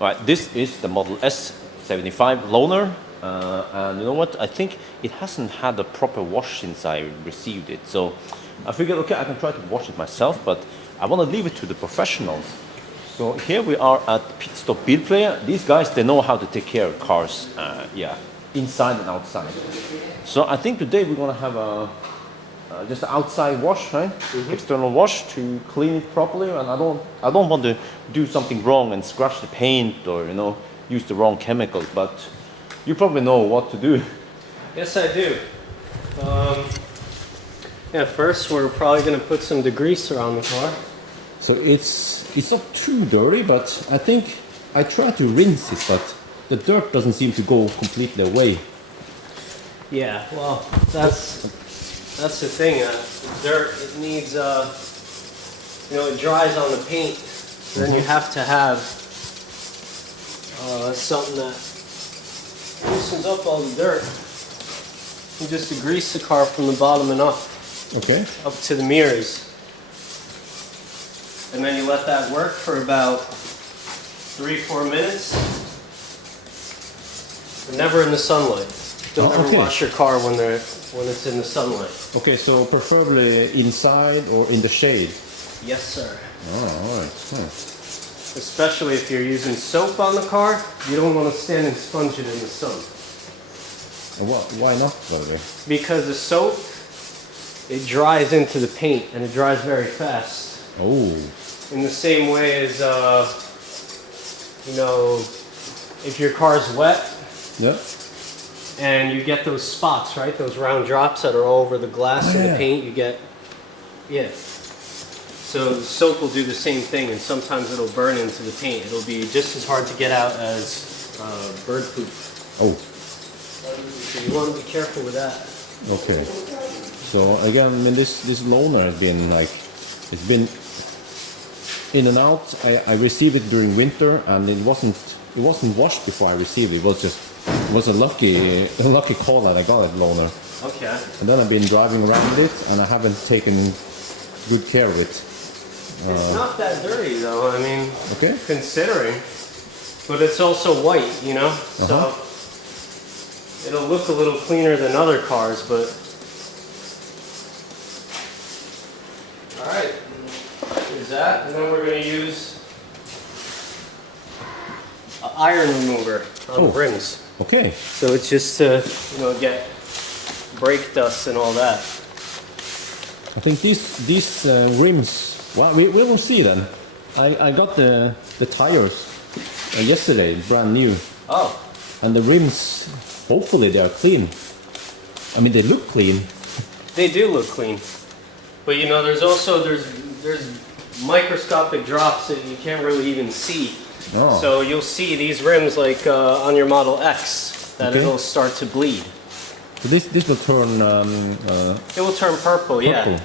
Right, this is the Model S75 loaner, and you know what? I think it hasn't had a proper wash since I received it. So I figured, okay, I can try to wash it myself, but I want to leave it to the professionals. So here we are at Pit Stop Bilplayer. These guys, they know how to take care of cars, yeah, inside and outside. So I think today we're gonna have a just an outside wash, right? External wash to clean it properly, and I don't want to do something wrong and scratch the paint or use the wrong chemicals. But you probably know what to do. Yes, I do. Yeah, first we're probably gonna put some degreaser on the car. So it's not too dirty, but I think I try to rinse it, but the dirt doesn't seem to go completely away. Yeah, well, that's the thing. The dirt, it needs, it dries on the paint. So then you have to have something that loosens up all the dirt. You just degrease the car from the bottom and up. Okay. Up to the mirrors. And then you let that work for about 3-4 minutes. But never in the sunlight. Don't ever wash your car when it's in the sunlight. Okay, so preferably inside or in the shade. Yes, sir. Oh, all right. Especially if you're using soap on the car, you don't want to stand and sponge it in the sun. Why not, brother? Because the soap, it dries into the paint and it dries very fast. Oh. In the same way as, if your car's wet. Yeah. And you get those spots, right? Those round drops that are all over the glass and the paint. You get, So the soap will do the same thing, and sometimes it'll burn into the paint. It'll be just as hard to get out as bird poop. Oh. So you want to be careful with that. Okay. So again, I mean, this loaner has been it's been in and out. I received it during winter, and it wasn't washed before I received it. It was a lucky call that I got it loaner. Okay. And then I've been driving around it, and I haven't taken good care of it. It's not that dirty though. I mean, okay. Considering, but it's also white, so it'll look a little cleaner than other cars. But all right, here's that, and then we're going to use an iron remover on the rims. Okay. So it's just to, get brake dust and all that. I think these rims, well, we will see then. I got the tires yesterday, brand new. Oh. And the rims, hopefully they are clean. I mean, they look clean. They do look clean. But there's also, there's microscopic drops that you can't really even see. Oh. So you'll see these rims like on your Model X that it'll start to bleed. So this will turn... it will turn purple, yeah.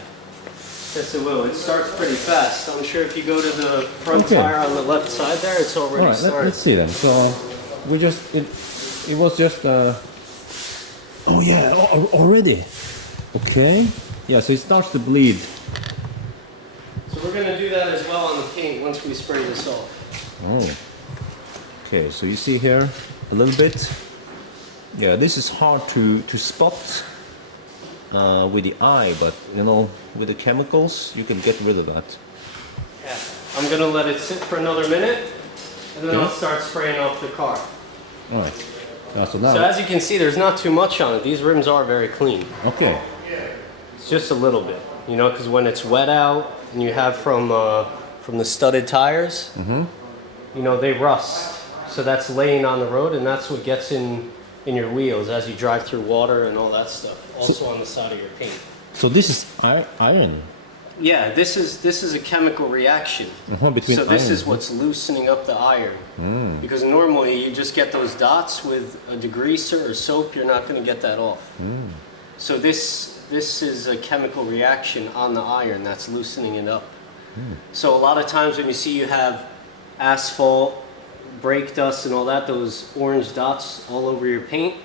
Yes, it will. It starts pretty fast. I'm sure if you go to the front tire on the left side there, it's already started. Let's see then. So we just... It was just... oh yeah, already. Okay. Yeah, so it starts to bleed. So we're going to do that as well on the paint once we spray this off. Oh. Okay, so you see here a little bit. Yeah, this is hard to spot with the eye, but with the chemicals you can get rid of that. Yeah, I'm gonna let it sit for another minute, and then I'll start spraying off the car. All right. So as you can see, there's not too much on it. These rims are very clean. Okay. It's just a little bit, because when it's wet out and you have from the studded tires, they rust. So that's laying on the road, and that's what gets in your wheels as you drive through water and all that stuff. Also on the side of your paint. So this is iron. Yeah, this is a chemical reaction. So this is what's loosening up the iron. Because normally you just get those dots with a degreaser or soap. You're not going to get that off. So this is a chemical reaction on the iron that's loosening it up. So a lot of times when you have asphalt, brake dust and all that, those orange dots all over your paint,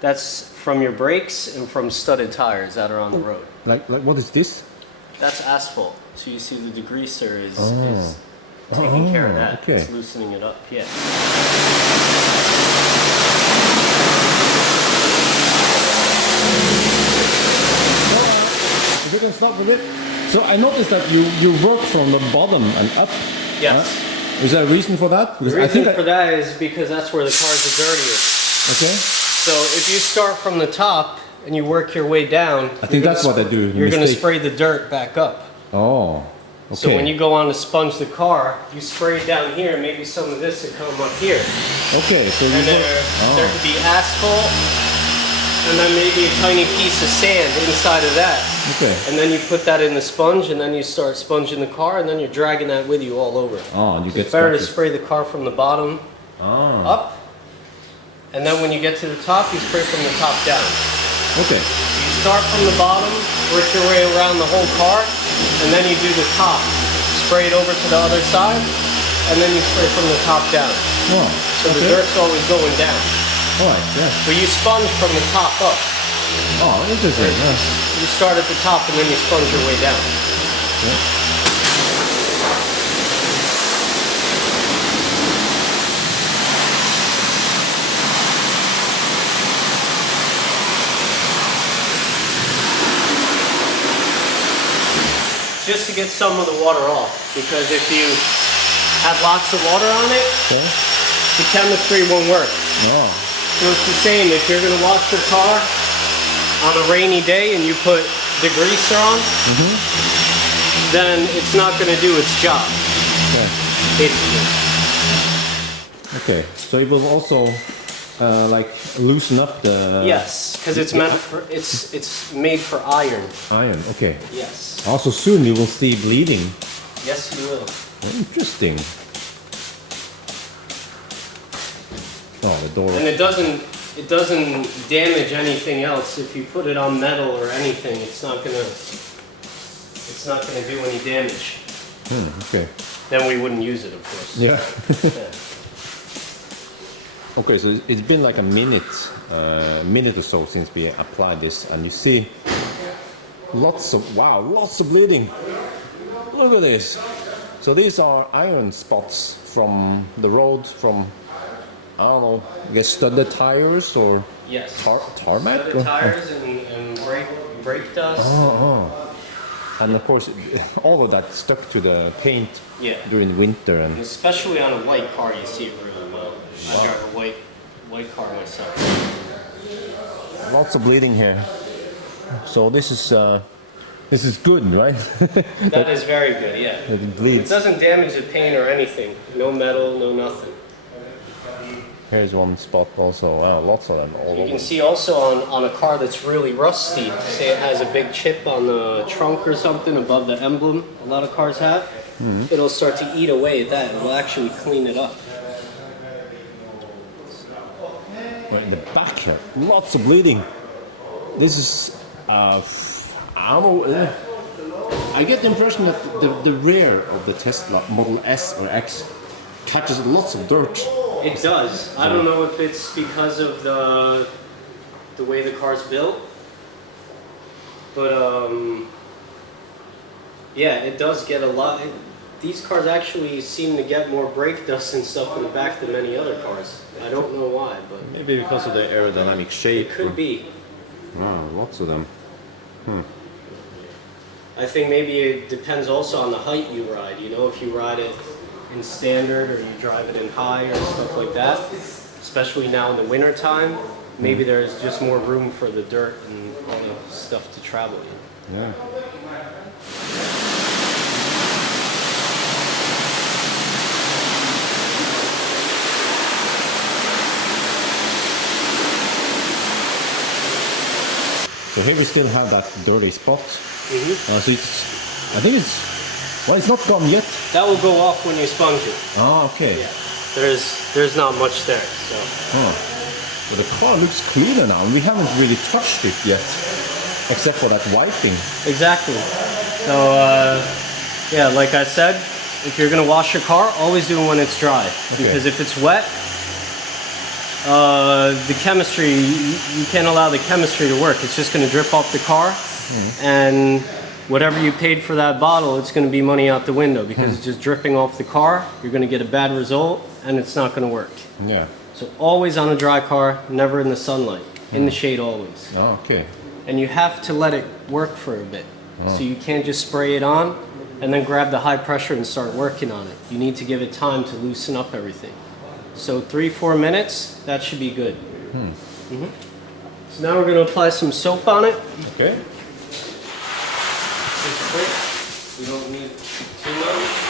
that's from your brakes and from studded tires that are on the road. Like what is this? That's asphalt. So you see the degreaser taking care of that. Okay. It's loosening it up, yeah. If you can start with it. So I noticed that you work from the bottom and up. Yes. Is there a reason for that? Because The reason for that is because that's where the cars are dirtiest. Okay. So if you start from the top and you work your way down, I think that's what I do. You're going to spray the dirt back up. Oh. Okay. So when you go on to sponge the car, you spray it down here, maybe some of this will come up here. Okay. So And there could be asphalt, and then maybe a tiny piece of sand inside of that. Okay. And then you put that in the sponge, and then you start sponging the car, and then you're dragging that with you all over. Oh, you So get it's better to started. spray the car from the bottom up, and then when you get to the top, you spray from the top down. Okay. You start from the bottom, work your way around the whole car, and then you do the top. Spray it over to the other side, and then you spray from the top down. Oh. So the dirt's always going down. All right. Yeah. But you sponge from the top up. Oh, interesting. Yeah. You start at the top and then you sponge your way down. Yeah. Just to get some of the water off, because if you have lots of water on it, Okay. the chemistry won't work. Oh. So it's the same, if you're going to wash your car on a rainy day and you put degreaser on, then it's not going to do its job, Okay. basically. Okay. So it will also like loosen up the Yes, because it's meant for, it's made for iron. iron. Okay. Yes. Also soon you will see bleeding. Yes, you will. Interesting. Oh, the door. And it doesn't damage anything else. If you put it on metal or anything, it's not gonna do any damage. Okay. Then we wouldn't use it, of course. Yeah. Yeah. Okay, so it's been like a minute or so since we applied this, and you see lots of bleeding. Look at this. So these are iron spots from the road, from I don't know, I guess studded tires or Yes. tarmac. So the tires and brake dust. And of course, all of that stuck to the paint Yeah. during winter. And Especially on a white car, you see it really well. I drive a white car myself. lots of bleeding here. So this is good, right? That is very good, yeah. It It bleeds. doesn't damage the paint or anything. No metal, no nothing. Here's one spot also. Wow, lots of them all You over. can see also on a car that's really rusty, say it has a big chip on the trunk or something above the emblem, a lot of cars have, it'll start to eat away at that. It'll actually clean it up. Right in the back here, lots of bleeding. This is, I don't know. I get the impression that the rear of the Tesla Model S or X catches lots of dirt. It does. I don't know if it's because of the way the car's built, but yeah, it does get a lot. These cars actually seem to get more brake dust and stuff in the back than many other cars. I don't know why, but Maybe because of the aerodynamic shape. it could be. Wow, lots of them. I think maybe it depends also on the height you ride. You know, if you ride it in standard or you drive it in high or stuff like that, especially now in the winter time, maybe there's just more room for the dirt and all the stuff to travel in. Yeah. So here we still have that dirty spot. So I think it's not gone yet. That will go off when you sponge it. Oh, okay. Yeah. There's not much there. So But the car looks cleaner now, and we haven't really touched it yet, except for that wiping. exactly. So yeah, like I said, if you're gonna wash your car, always do it when it's dry. Because if it's wet, the chemistry, you can't allow the chemistry to work. It's just going to drip off the car, and whatever you paid for that bottle, it's going to be money out the window because it's just dripping off the car. You're going to get a bad result and it's not going to work. Yeah. So always on a dry car, never in the sunlight, in the shade always. Oh, okay. And you have to let it work for a bit. So you can't just spray it on and then grab the high pressure and start working on it. You need to give it time to loosen up everything. So 3-4 minutes, that should be good. So now we're going to apply some soap on it. Okay. Just quick. We don't need too much.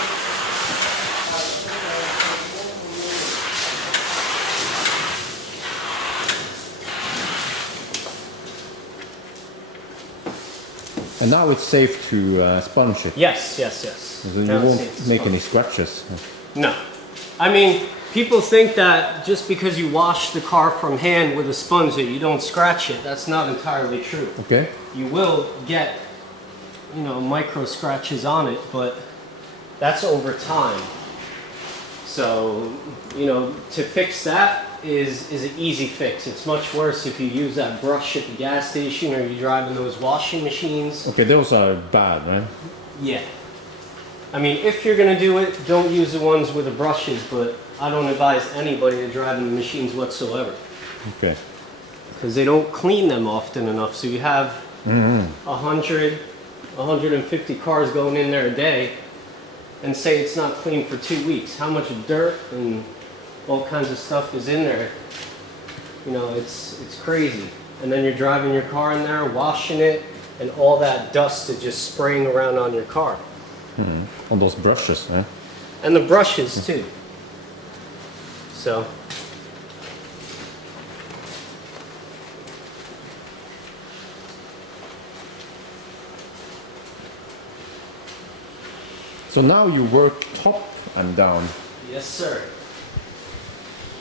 And now it's safe to sponge it. Yes. So you Now it's won't safe to make sponge. any scratches. No. I mean, people think that just because you wash the car from hand with a sponge that you don't scratch it. That's not entirely true. Okay. You will get, you know, micro scratches on it, but that's over time. So, you know, to fix that is an easy fix. It's much worse if you use that brush at the gas station or you drive in those washing machines. Okay, those are bad, right? Yeah. I mean, if you're gonna do it, don't use the ones with the brushes, but I don't advise anybody to drive in the machines whatsoever. Okay. Because they don't clean them often enough. So you have 100, 150 cars going in there a day and say it's not clean for 2 weeks. How much dirt and all kinds of stuff is in there? You know, it's crazy. And then you're driving your car in there, washing it, and all that dust is just spraying around on your car. On those brushes, right? And the brushes too. So. So now you work top and down. Yes, sir.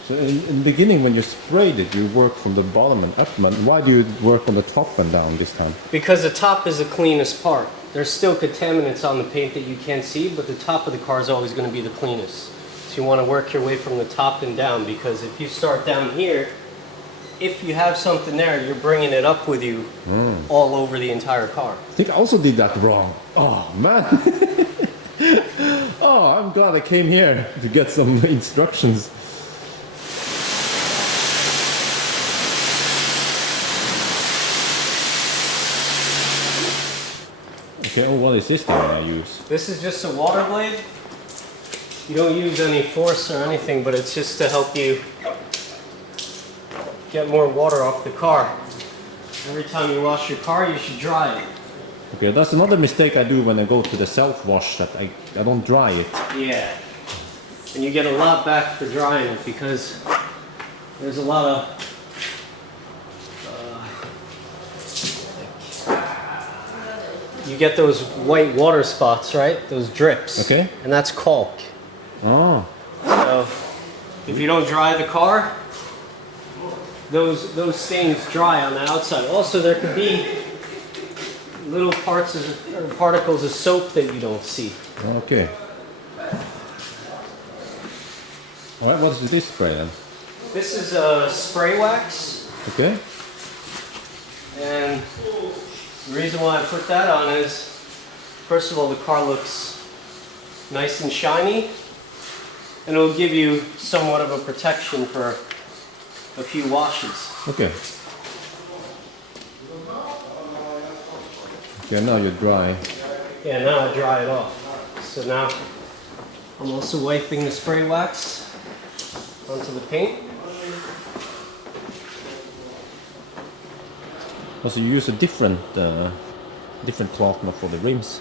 So in the beginning when you sprayed it, you work from the bottom and up. Why do you work on the top and down this time? Because the top is the cleanest part. There's still contaminants on the paint that you can't see, but the top of the car is always going to be the cleanest. So you want to work your way from the top and down, because if you start down here, if you have something there, you're bringing it up with you all over the entire car. I think I also did that wrong. Oh man. Oh, I'm glad I came here to get some instructions. Okay, oh, what is this thing I use? This is just a water blade. You don't use any force or anything, but it's just to help you get more water off the car. Every time you wash your car, you should dry it. Okay, that's another mistake I do when I go to the self-wash, that I don't dry it. Yeah. And you get a lot back for drying it, because there's a lot of you get those white water spots, right? Those drips. Okay. And that's caulk. Oh. So if you don't dry the car, those stains dry on the outside. Also, there could be little parts or particles of soap that you don't see. Okay. All right, what is this spray then? This is a spray wax. Okay. And the reason why I put that on is, first of all, the car looks nice and shiny, and it'll give you somewhat of a protection for a few washes. Okay. Okay, now you're dry. Yeah, now I dry it off. So now I'm also wiping the spray wax onto the paint. Also, you use a different cloth now for the rims.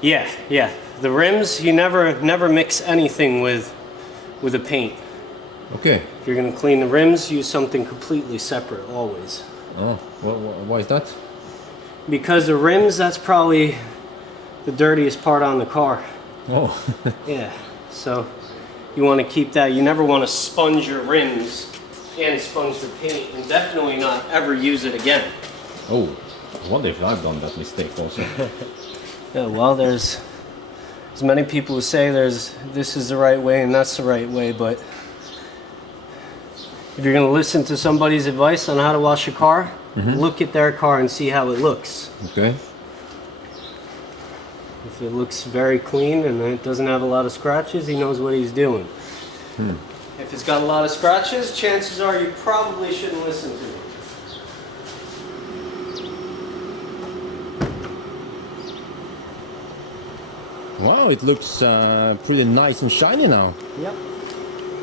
Yeah. The rims, you never mix anything with the paint. Okay. If you're gonna clean the rims, use something completely separate always. Oh, why is that? Because the rims, that's probably the dirtiest part on the car. Oh. Yeah, so you want to keep that. You never want to sponge your rims and sponge the paint, and definitely not ever use it again. Oh, I wonder if I've done that mistake also. Yeah, well, there's many people who say this is the right way and that's the right way, but if you're going to listen to somebody's advice on how to wash a car, look at their car and see how it looks. Okay. If it looks very clean and it doesn't have a lot of scratches, he knows what he's doing. If it's got a lot of scratches, chances are you probably shouldn't listen to it. Wow, it looks pretty nice and shiny now. Yep.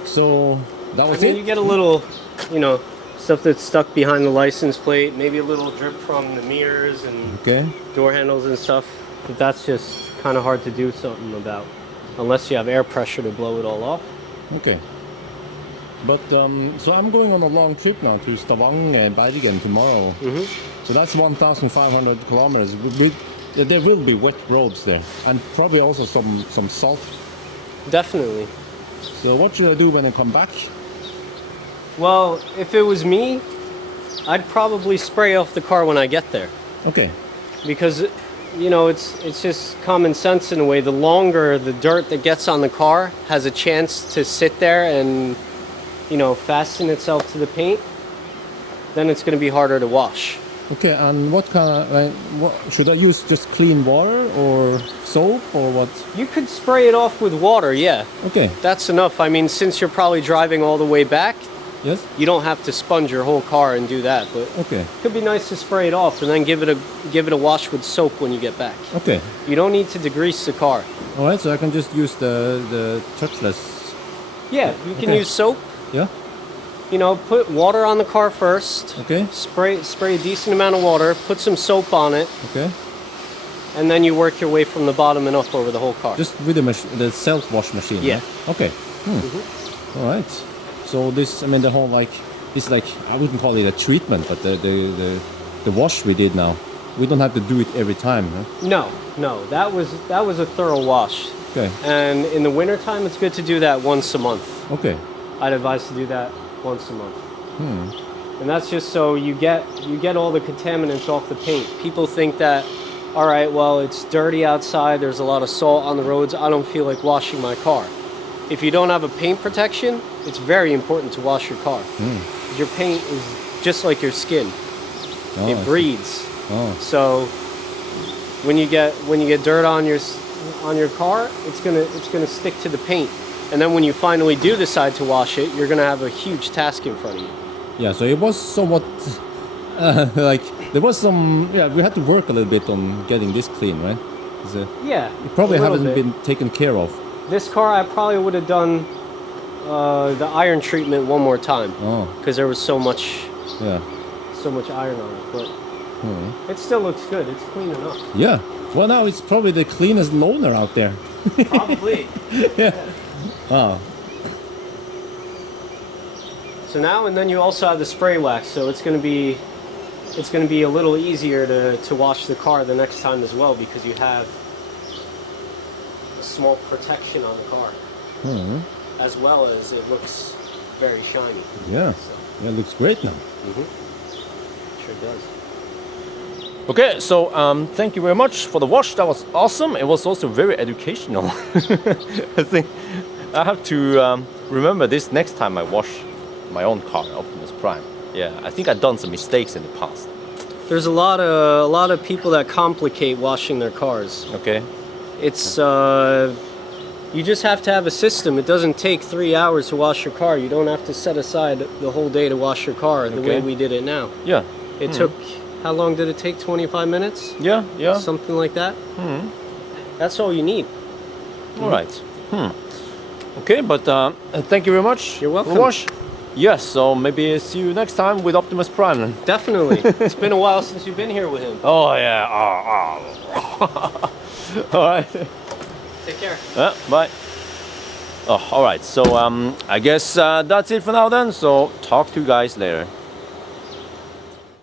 So that was You get a little, you know, stuff that's stuck behind the license plate, maybe a little drip from the mirrors and door handles and stuff. But that's just kind of hard to do something about, unless you have air pressure to blow it all off. Okay. But so I'm going on a long trip now to Stavanger and Bergen tomorrow. So that's 1,500 kilometers. There will be wet roads there, and probably also some salt. Definitely. So what should I do when I come back? Well, if it was me, I'd probably spray off the car when I get there. Okay. Because, you know, it's just common sense in a way. The longer the dirt that gets on the car has a chance to sit there and, you know, fasten itself to the paint, then it's going to be harder to wash. Okay, and what kind of, what should I use? Just clean water or soap or what? You could spray it off with water, yeah. Okay. That's enough. I mean, since you're probably driving all the way back, yes, you don't have to sponge your whole car and do that. But okay, it could be nice to spray it off and then give it a wash with soap when you get back. Okay. You don't need to degrease the car. All right, so I can just use the touchless. Yeah, you can use soap. Yeah. You know, put water on the car first. Okay. Spray a decent amount of water. Put some soap on it. Okay. And then you work your way from the bottom and up over the whole car. Just with the self-wash machine. Yeah. Right? Okay. All right. So this, I mean, the whole this I wouldn't call it a treatment, but the wash we did now, we don't have to do it every time. Huh? No. That was a thorough wash. Okay. And in the wintertime, it's good to do that once a month. Okay. I'd advise to do that once a month. And that's just so you get all the contaminants off the paint. People think that, all right, well, it's dirty outside, there's a lot of salt on the roads, I don't feel like washing my car. If you don't have a paint protection, it's very important to wash your car. Your paint is just like your skin. It breathes. So when you get dirt on your car, it's gonna stick to the paint. And then when you finally do decide to wash it, you're gonna have a huge task in front of you. Yeah, so it was somewhat there was some, we had to work a little bit on getting this clean, right? Yeah. It probably haven't been taken care of. This car, I probably would have done the iron treatment one more time. Because there was so much iron on it. But it still looks good. It's clean enough. Yeah. Well, now it's probably the cleanest loaner out there. Probably. Yeah. Wow. So now and then you also have the spray wax, so it's going to be a little easier to wash the car the next time as well, because you have a small protection on the car, as well as it looks very shiny. Yeah. So. Yeah, it looks great now. Sure does. Okay, so thank you very much for the wash. That was awesome. It was also very educational. I think I have to remember this next time I wash my own car, Optimus Prime. Yeah, I think I've done some mistakes in the past. There's a lot of people that complicate washing their cars. Okay. It's you just have to have a system. It doesn't take 3 hours to wash your car. You don't have to set aside the whole day to wash your car the way we did it now. Yeah. It took, how long did it take? 25 minutes? Yeah. Something like that. That's all you need. All right. Okay, but thank you very much. You're welcome. For the wash. Yes, so maybe see you next time with Optimus Prime then. Definitely. It's been a while since you've been here with him. Oh yeah. All right. Take care. Bye. Oh, all right. So I guess that's it for now then. So talk to you guys later.